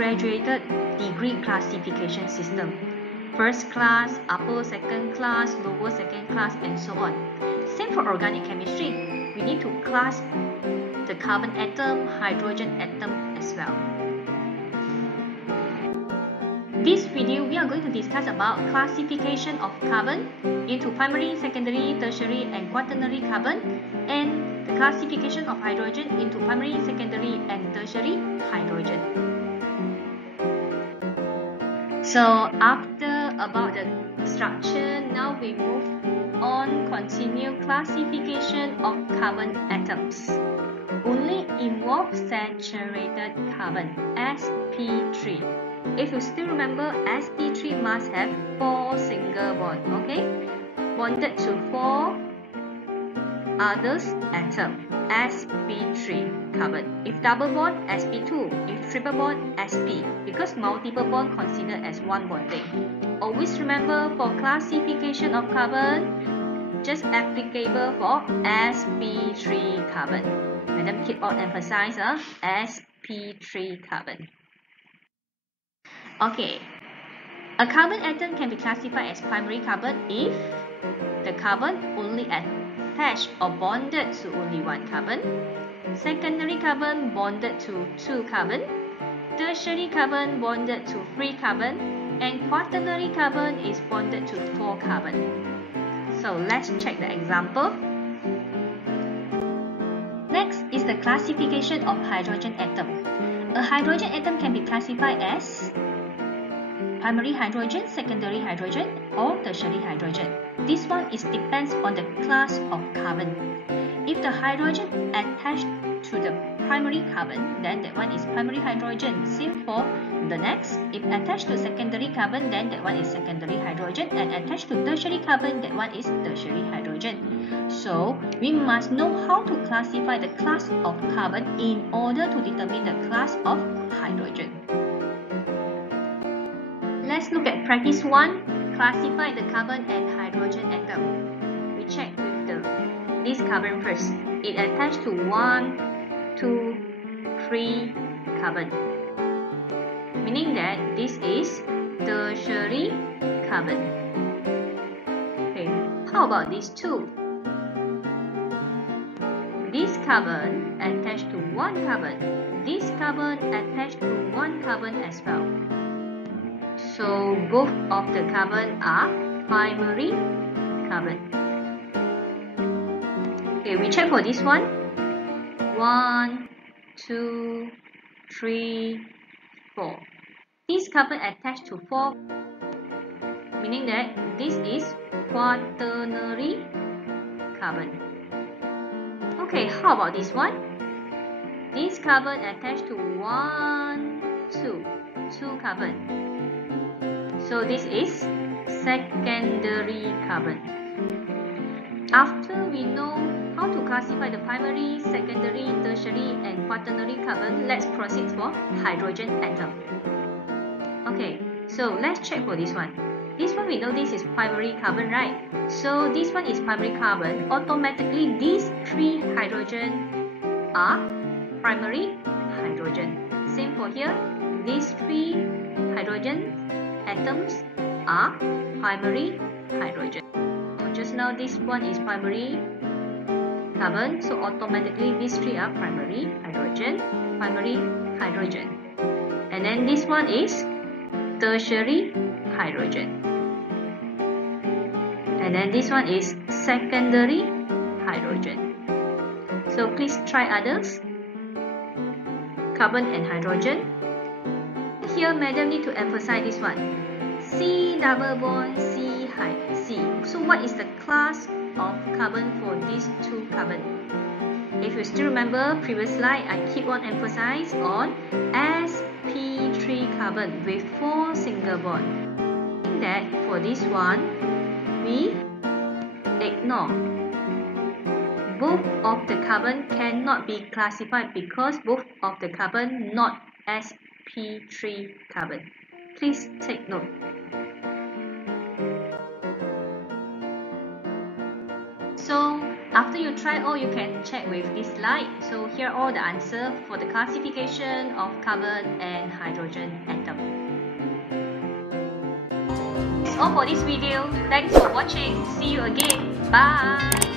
graduated degree classification system. First class, upper second class, lower second class, and so on. Same for organic chemistry. We need to class the carbon atom, hydrogen atom as well. This video, we are going to discuss about classification of carbon into primary, secondary, tertiary, and quaternary carbon, and the classification of hydrogen into primary, secondary, and tertiary hydrogen. So after about the structure, now we move on, continue classification of carbon atoms. Only involve saturated carbon, sp3. If you still remember, sp3 must have 4 single bonds, okay? Bonded to 4 others atom, sp3 carbon. If double bond, sp2. If triple bond, sp. Because multiple bond considered as one bonding. Always remember, for classification of carbon, just applicable for sp3 carbon. Madam keep on emphasize sp3 carbon. Okay, a carbon atom can be classified as primary carbon if the carbon only attached or bonded to only one carbon, secondary carbon bonded to 2 carbon, tertiary carbon bonded to 3 carbon, and quaternary carbon is bonded to 4 carbon. So let's check the example. Next is the classification of hydrogen atom. A hydrogen atom can be classified as primary hydrogen, secondary hydrogen, or tertiary hydrogen. This one depends on the class of carbon. If the hydrogen attached to the primary carbon, then that one is primary hydrogen. Same for the next. If attached to secondary carbon, then that one is secondary hydrogen, and attached to tertiary carbon, that one is tertiary hydrogen. So we must know how to classify the class of carbon in order to determine the class of hydrogen. Let's look at practice 1. Classify the carbon and hydrogen atom. We check with this carbon first. It attached to 1, 2, 3 carbon. Meaning that this is tertiary carbon. Okay, how about these two? This carbon attached to 1 carbon. This carbon attached to 1 carbon as well. So both of the carbon are primary carbon. Okay, we check for this one. 1, 2, 3, 4. This carbon attached to 4, meaning that this is quaternary carbon. Okay, how about this one? This carbon attached to 1, 2 carbon. So this is secondary carbon. After we know how to classify the primary, secondary, tertiary, and quaternary carbon, let's proceed for hydrogen atom. Okay, so let's check for this one. This one we know this is primary carbon, right? So this one is primary carbon. Automatically, these 3 hydrogen are primary hydrogen. Same for here. These 3 hydrogen atoms are primary hydrogen. So just now this one is primary carbon, so automatically these 3 are primary hydrogen, and then this one is tertiary hydrogen, and then this one is secondary hydrogen. So please try others. Carbon and hydrogen. Here, madam need to emphasize this one. C double bond C. So what is the class of carbon for these 2 carbon? If you still remember previous slide, I keep on emphasize on sp3 carbon with 4 single bond. In that for this one, we ignore. Both of the carbon cannot be classified because both of the carbon not sp3 carbon. Please take note. So After you try all, you can check with this slide. So here are all the answers for the classification of carbon and hydrogen atom. That's all for this video. Thanks for watching. See you again. Bye.